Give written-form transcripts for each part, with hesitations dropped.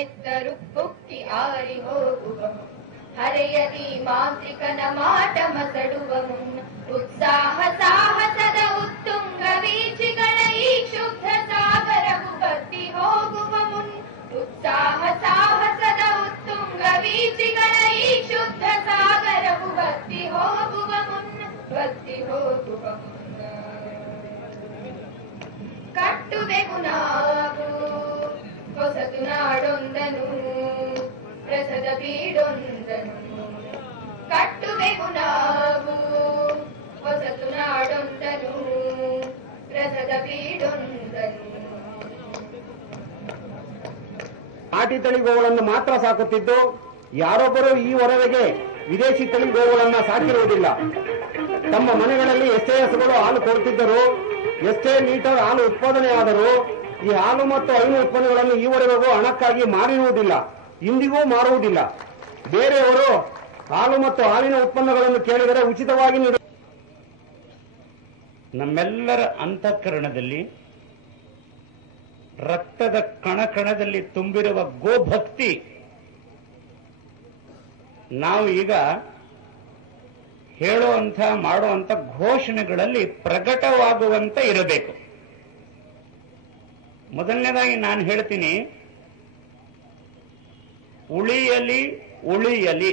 ಮೆತ್ತರು ಪುಕ್ಕಿ ಆರಿ ಹೋಗುವನು ಹರೆಯದಿ ಮಾಂತ್ರಿಕನ ಮಾಟ ಮಸಡುವ ಮುನ್ನ ಉತ್ಸಾಹ ಸಾಹಸದ ಉತ್ತುಂಗ ವೀಚಿಗಳ ಈ ಶುದ್ಧ ಸಾಗರವು ಬತ್ತಿ ಹೋಗುವ ಮುನ್ನ ಉತ್ಸಾಹ ಸಾಹಸದ ಉತ್ತುಂಗ ವೀಚಿಗಳ ಈ ಶುದ್ಧ ಸಾಗರವು ಬತ್ತಿ ಹೋಗುವ ಮುನ್ನ ಕಟ್ಟುವೆವು ನಾವು ಹೊಸತು ನಾಡೊಂದನು ರಸದ ಬೀಡೊಂದನು ಕಟ್ಟುವೆವು ನಾವು ಹೊಸತು ನಾಡೊಂದನು ರಸದ ಬೀಡೊಂದನು. ನಾಟಿ ತಳಿ ಗೋಗಳನ್ನು ಮಾತ್ರ ಸಾಕುತ್ತಿದ್ದು ಯಾರೊಬ್ಬರೂ ಈವರೆಗೆ ವಿದೇಶಿ ತಳಿ ಗೋಗಳನ್ನ ಸಾಕಿರುವುದಿಲ್ಲ. ತಮ್ಮ ಮನೆಗಳಲ್ಲಿ ಎಷ್ಟೇ ಹಸುಗಳು ಹಾಲು ಕೊಡುತ್ತಿದ್ದರೂ, ಎಷ್ಟೇ ಲೀಟರ್ ಹಾಲು ಉತ್ಪಾದನೆ ಆದರೂ ಈ ಹಾಲು ಮತ್ತು ಹೈನು ಉತ್ಪನ್ನಗಳನ್ನು ಈವರೆಗೂ ಹಣಕ್ಕಾಗಿ ಮಾರಿರುವುದಿಲ್ಲ, ಇಂದಿಗೂ ಮಾರುವುದಿಲ್ಲ. ಬೇರೆಯವರು ಹಾಲು ಮತ್ತು ಹಾಲಿನ ಉತ್ಪನ್ನಗಳನ್ನು ಕೇಳಿದರೆ ಉಚಿತವಾಗಿ ನಮ್ಮೆಲ್ಲರ ಅಂತಃಕರಣದಲ್ಲಿ ರಕ್ತದ ಕಣಕಣದಲ್ಲಿ ತುಂಬಿರುವ ಗೋಭಕ್ತಿ ನಾವು ಈಗ ಹೇಳುವಂಥ ಮಾಡುವಂಥ ಘೋಷಣೆಗಳಲ್ಲಿ ಪ್ರಕಟವಾಗುವಂತೆ ಇರಬೇಕು. ಮೊದಲನೇದಾಗಿ ನಾನು ಹೇಳ್ತೀನಿ, ಉಳಿಯಲಿ ಉಳಿಯಲಿ,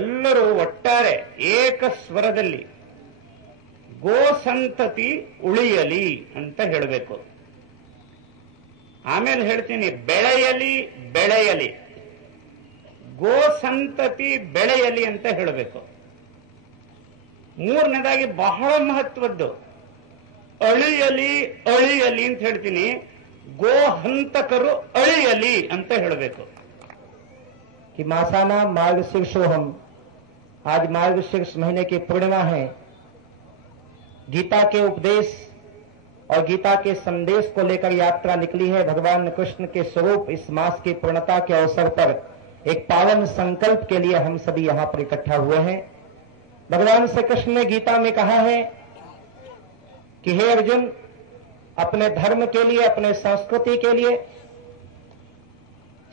ಎಲ್ಲರೂ ಒಟ್ಟಾರೆ ಏಕ ಸ್ವರದಲ್ಲಿ ಗೋ ಸಂತತಿ ಉಳಿಯಲಿ ಅಂತ ಹೇಳಬೇಕು. ಆಮೇಲೆ ಹೇಳ್ತೀನಿ ಬೆಳೆಯಲಿ ಬೆಳೆಯಲಿ, ಗೋ ಸಂತತಿ ಬೆಳೆಯಲಿ ಅಂತ ಹೇಳಬೇಕು. ಮೂರನೇದಾಗಿ ಬಹಳ ಮಹತ್ವದ್ದು ಅಳಿಯಲಿ ಅಳಿಯಲಿ ಅಂತ ಹೇಳ್ತೀನಿ, ಗೋ ಹಂತಕರು ಅಳಿಯಲಿ ಅಂತ ಹೇಳಬೇಕು. कि मासाना मार्गशीर्षोहम, आज मार्गशीर्ष महीने की पूर्णिमा है। गीता के उपदेश और गीता के संदेश को लेकर यात्रा निकली है। भगवान कृष्ण के स्वरूप इस मास की पूर्णता के अवसर पर एक पावन संकल्प के लिए हम सभी यहां पर इकट्ठा हुए हैं। भगवान श्री कृष्ण ने गीता में कहा है कि हे अर्जुन, अपने धर्म के लिए, अपने संस्कृति के लिए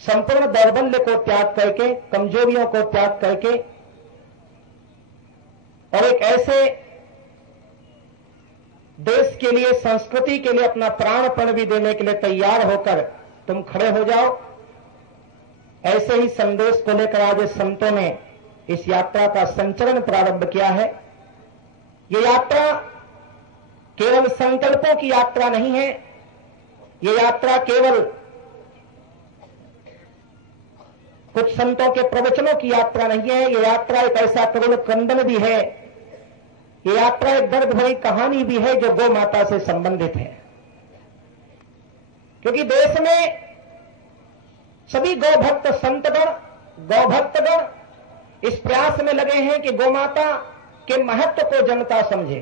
संपूर्ण दौर्बल्य को त्याग करके, कमजोरियों को त्याग करके और एक ऐसे देश के लिए, संस्कृति के लिए अपना प्राणपण भी देने के लिए तैयार होकर तुम खड़े हो जाओ। ऐसे ही संदेश को लेकर आज संतों ने इस यात्रा का संचरण प्रारंभ किया है। ये यात्रा केवल संकल्पों की यात्रा नहीं है, ये यात्रा केवल कुछ संतों के प्रवचनों की यात्रा नहीं है, ये यात्रा एक ऐसा करुण क्रंदन भी है, ये यात्रा एक दर्द भरी कहानी भी है जो गौ माता से संबंधित है। क्योंकि देश में सभी गौभक्त संतगण, गौभक्तगण इस प्रयास में लगे हैं कि गौ माता के महत्व को जनता समझे।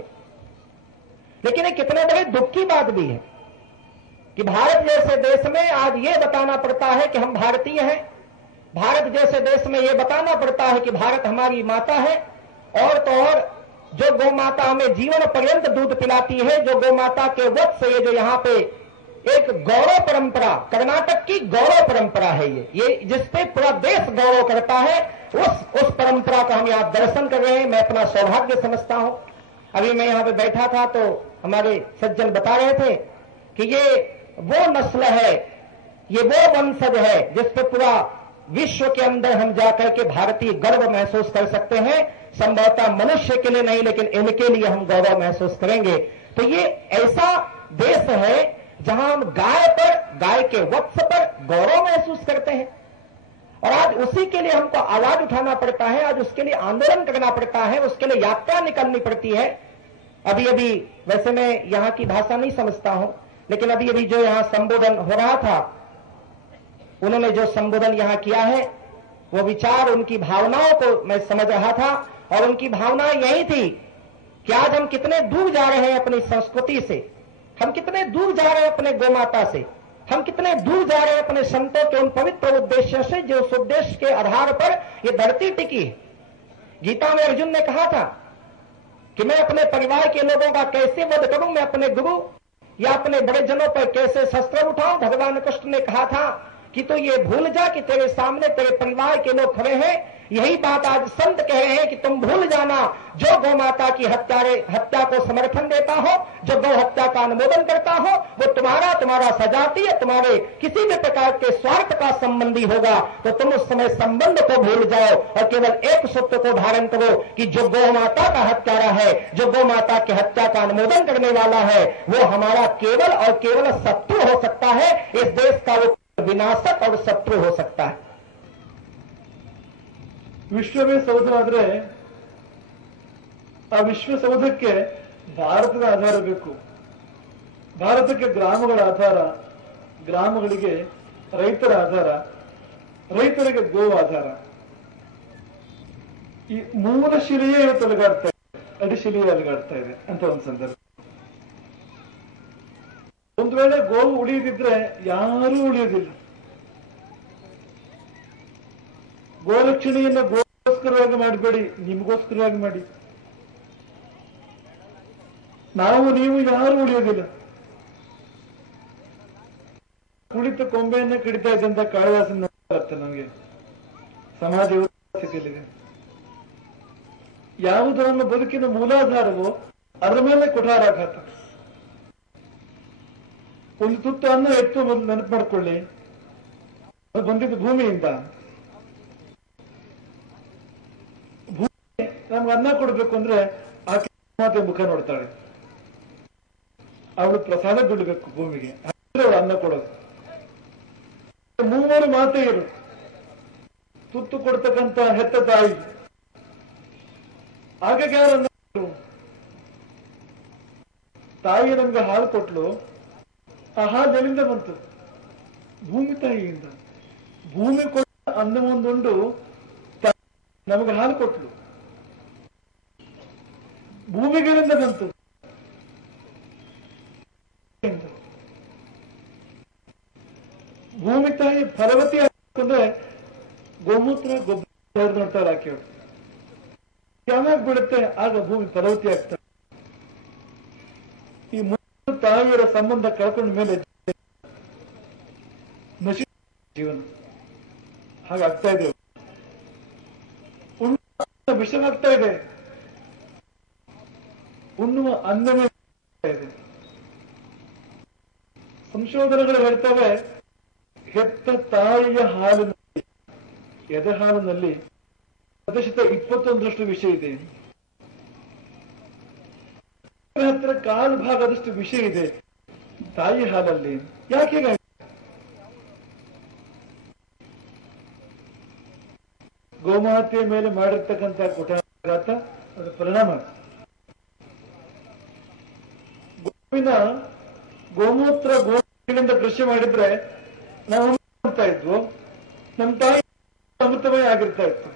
लेकिन ये कितने बड़े दुख की बात भी है कि भारत जैसे देश में आज ये बताना पड़ता है कि हम भारतीय हैं। भारत जैसे देश में ये बताना पड़ता है कि भारत हमारी माता है, और तो और जो गौ माता हमें जीवन पर्यंत दूध पिलाती है, जो गौ माता के वत्स, ये जो यहाँ पे एक गौरव परंपरा, कर्नाटक की गौरव परंपरा है, ये जिसपे पूरा देश गौरव करता है, उस परंपरा का हम यहाँ दर्शन कर रहे हैं। मैं अपना सौभाग्य समझता हूं। अभी मैं यहाँ पे बैठा था तो हमारे सज्जन बता रहे थे कि ये वो नस्ल है, ये वो वंशज है जिसपे पूरा विश्व के अंदर हम जाकर के भारतीय गर्व महसूस कर सकते हैं। संभवतः मनुष्य के लिए नहीं, लेकिन इनके लिए हम गौरव महसूस करेंगे। तो ये ऐसा देश है जहां हम गाय पर, गाय के वत्स पर गौरव महसूस करते हैं, और आज उसी के लिए हमको आवाज उठाना पड़ता है, आज उसके लिए आंदोलन करना पड़ता है, उसके लिए यात्रा निकलनी पड़ती है। अभी अभी, वैसे मैं यहाँ की भाषा नहीं समझता हूं, लेकिन अभी अभी जो यहाँ संबोधन हो रहा था, उन्होंने जो संबोधन यहाँ किया है, वो विचार, उनकी भावनाओं को मैं समझ रहा था, और उनकी भावना यही थी कि आज हम कितने दूर जा रहे हैं अपनी संस्कृति से, हम कितने दूर जा रहे हैं अपने गोमाता से, हम कितने दूर जा रहे हैं अपने संतों के उन पवित्र उद्देश्यों से, जो उस उद्देश्य के आधार पर ये धरती टिकी है। गीता में अर्जुन ने कहा था कि मैं अपने परिवार के लोगों का कैसे वध करूं, मैं अपने गुरु या अपने बड़े जनों पर कैसे शस्त्र उठाओ। भगवान कृष्ण ने कहा था कि तो ये भूल जा कि तेरे सामने तेरे परिवार के लोग खड़े हैं। यही बात आज संत कह रहे हैं कि तुम भूल जाना, जो गौ माता की हत्या को समर्थन देता हो, जो गौ हत्या का अनुमोदन करता हो, वो तुम्हारा सजातीय, तुम्हारे किसी भी प्रकार के स्वार्थ का संबंधी होगा। तो तुम उस समय संबंध को भूल जाओ और केवल एक सूत्र को धारण करो कि जो गौ माता का हत्यारा है, जो गौ माता की हत्या का अनुमोदन करने वाला है, वो हमारा केवल और केवल शत्रु हो सकता है। इस देश का वो विनाशक और शत्रु हो सकता है। ವಿಶ್ವವೇ ಸೌಧ ಆದ್ರೆ ಆ ವಿಶ್ವಸೌಧಕ್ಕೆ ಭಾರತದ ಆಧಾರ ಬೇಕು. ಭಾರತಕ್ಕೆ ಗ್ರಾಮಗಳ ಆಧಾರ, ಗ್ರಾಮಗಳಿಗೆ ರೈತರ ಆಧಾರ, ರೈತರಿಗೆ ಗೋ ಆಧಾರ. ಈ ಮೂಲ ಶಿಲೆಯೇ ಇವತ್ತು ಅಲುಗಾಡ್ತಾ ಇದೆ, ಅಡಿಶಿಲೆಯೇ ಅಲುಗಾಡ್ತಾ ಇದೆ ಅಂತ ಒಂದು ಸಂದರ್ಭ. ಒಂದು ವೇಳೆ ಗೋವು ಉಳಿಯದಿದ್ರೆ ಯಾರೂ ಉಳಿಯೋದಿಲ್ಲ. ಗೋರಕ್ಷಣೆಯನ್ನ ಗೋಸ್ಕರವಾಗಿ ಮಾಡಬೇಡಿ, ನಿಮಗೋಸ್ಕರವಾಗಿ ಮಾಡಿ. ನಾವು ನೀವು ಯಾರು ಉಳಿಯೋದಿಲ್ಲ. ಕುಳಿತ ಕೊಂಬೆಯನ್ನ ಕಡಿತಾ ಇದ್ದಂತ ಕಾಳಿದಾಸನ ಅರ್ಥ ನಮಗೆ ಸಮಾಜ ಸ್ಥಿತಿಯಲ್ಲಿದೆ. ಯಾವುದು ನಮ್ಮ ಬದುಕಿನ ಮೂಲಾಧಾರವೋ ಅದರ ಮೇಲೆ ಕುಠಾರಾಘಾತ. ಒಂದು ತುತ್ತು ಅನ್ನ ಎತ್ತು ನೆನಪು ಮಾಡ್ಕೊಳ್ಳಿ, ಅದು ಬಂದಿದ್ದು ಭೂಮಿಯಿಂದ. ಭೂಮಿ ನಮ್ಗೆ ಅನ್ನ ಕೊಡ್ಬೇಕು ಅಂದ್ರೆ ಆಕೆ ಮಾತೆ ಮುಖ ನೋಡ್ತಾಳೆ, ಅವಳು ಪ್ರಸಾದ ಬಿಡಬೇಕು ಭೂಮಿಗೆ, ಅವಳು ಅನ್ನ ಕೊಡೋದು. ಮೂವರು ಮಾತೆ ಇರು, ತುತ್ತು ಕೊಡ್ತಕ್ಕಂತ ಹೆತ್ತ ತಾಯಿ. ಆಗ ಯಾರನ್ನ ತಾಯಿ ನಮ್ಗೆ ಹಾಲು ಕೊಟ್ಲು, ಆ ಹಾಲು ಎಲ್ಲಿಂದ ಬಂತು? ಭೂಮಿ ತಾಯಿಯಿಂದ. ಭೂಮಿ ಕೊಟ್ಟ ಅನ್ನವೊಂದುಂಡು ನಮಗೆ ಹಾಲು ಕೊಟ್ಲು. ಭೂಮಿಗಳಿಂದ ಬಂತು. ಭೂಮಿ ತಾಯಿ ಫಲವತಿ ಆಗ್ತಂದ್ರೆ ಗೋಮೂತ್ರ ಗೊಬ್ಬರ ನೋಡ್ತಾರೆ ಆಕೆಯವರು. ಯಾವಾಗ ಬಿಡುತ್ತೆ ಆಗ ಭೂಮಿ ಫಲವತಿ ಆಗ್ತಾರೆ. ಈ ಮೂರು ತಾಯಿಯರ ಸಂಬಂಧ ಕಳ್ಕೊಂಡ ಮೇಲೆ ಜೀವನ ಹಾಗಾಗ್ತಾ ಇದೆ. ವಿಷವಾಗ್ತಾ ಇದೆ. ಉಣ್ಣುವ ಅನ್ನವೇ ಇದೆ. ಸಂಶೋಧನೆಗಳು ಹೇಳ್ತವೆ, ಹೆತ್ತ ತಾಯಿಯ ಹಾಲಿನಲ್ಲಿ, ಎದೆ ಹಾಲಿನಲ್ಲಿ 21% ವಿಷ ಇದೆ. ಹತ್ರ ಕಾಲು ಭಾಗದಷ್ಟು ವಿಷ ಇದೆ ತಾಯಿ ಹಾಲಲ್ಲಿ. ಯಾಕೆ? ಗೋಮಾತೆಯ ಮೇಲೆ ಮಾಡಿರ್ತಕ್ಕಂಥ ಕುಠಾರಾಘಾತ, ಅದರ ಪರಿಣಾಮ. ಗೋವಿನ ಗೋಮೂತ್ರ ಗೋಗಳಿಂದ ಕೃಷಿ ಮಾಡಿದ್ರೆ ನಾವು ಮಾಡ್ತಾ ಇದ್ವು, ನಮ್ಮ ತಾಯಿ ಅಮೃತಮಯ ಆಗಿರ್ತಾ ಇತ್ತು.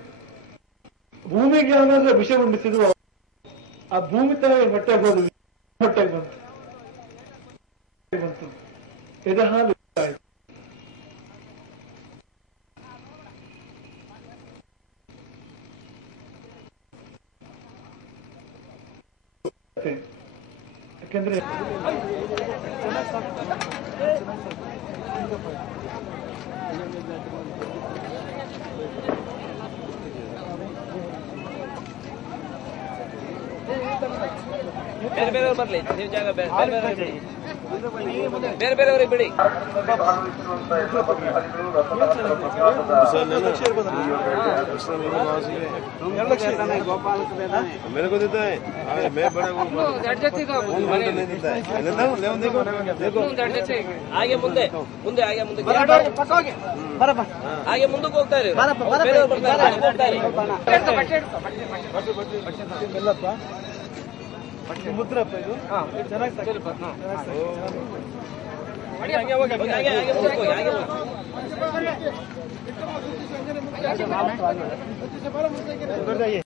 ಭೂಮಿಗೆ ಯಾವಾಗ ವಿಷ ಉಂಡಿಸಿದ್ವು, ಆ ಭೂಮಿ ತಾಯಿ ಹೊಟ್ಟೆಗೆ ಹೋದ ಹೊಟ್ಟೆಗೆ ಬಂತು. ಎದೆ ಹಾಲು ಯಾಕಂದ್ರೆ ಬೇರೆ ಬೇರೆಯವ್ರು ಬರ್ಲಿ, ನೀವು ಜಾಗ ಬೇರೆ ಬೇರೆಯವ್ರಿಗೆ ಬಿಡಿ. मेरे को देता है, मैं बड़ा ಹಾಗೆ ಮುಂದೆ ಮುಂದೆ ಹಾಗೆ ಮುಂದೆ ಹಾಗೆ ಮುಂದಕ್ಕೆ ಹೋಗ್ತಾ ಇರಿ. ಮುದ್ರಪ್ಪ ಇದು ಚೆನ್ನಾಗಿ ಹಾಗೆ ಹೋಗಿ ಹಾಗೆ ಮುಂದಕ್ಕೆ ಹೋಗಿ ಹಾಗೆ ಹೋಗಿ.